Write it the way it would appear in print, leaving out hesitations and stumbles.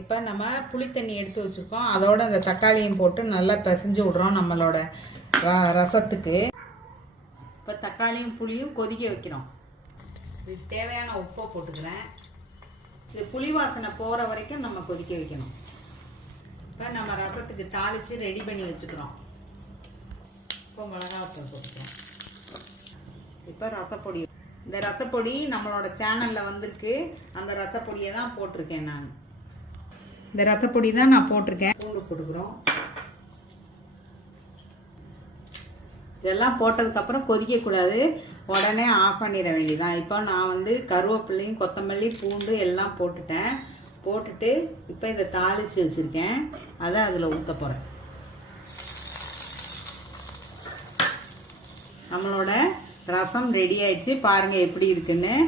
இப்போ நம்ம புளி தண்ணி எடுத்து வச்சுருக்கோம், அதோட அந்த தக்காளியும் போட்டு நல்லா பிசைஞ்சு விட்றோம் நம்மளோட ரசத்துக்கு. இப்போ தக்காளியும் புளியும் கொதிக்க வைக்கிறோம். இது தேவையான உப்பை போட்டுக்கிறேன். இது புளி வாசனை போகிற வரைக்கும் நம்ம கொதிக்க வைக்கணும். இப்போ நம்ம ரசத்துக்கு தாளித்து ரெடி பண்ணி வச்சுக்கிறோம். இப்போ மிளகாத்தூள் போட்டுக்கிறோம். இப்போ ரசப்பொடி, இந்த ரசப்பொடி நம்மளோட சேனலில் வந்திருக்கு. அந்த ரசப்பொடியை தான் போட்டிருக்கேன் நான். இந்த ரசப்பொடி தான் நான் போட்டிருக்கேன். பூண்டு போட்டுக்கிறோம். இதெல்லாம் போட்டதுக்கப்புறம் கொதிக்கக்கூடாது, உடனே ஆஃப் பண்ணிட வேண்டியதான். இப்போ நான் வந்து கருவேப்பிலையும் கொத்தமல்லி பூண்டு எல்லாம் போட்டுட்டு இப்போ இதை தாளித்து வச்சுருக்கேன். அதை அதில் ஊற்ற போகிறேன். நம்மளோட ரசம் ரெடி ஆயிடுச்சு. பாருங்கள் எப்படி இருக்குன்னு.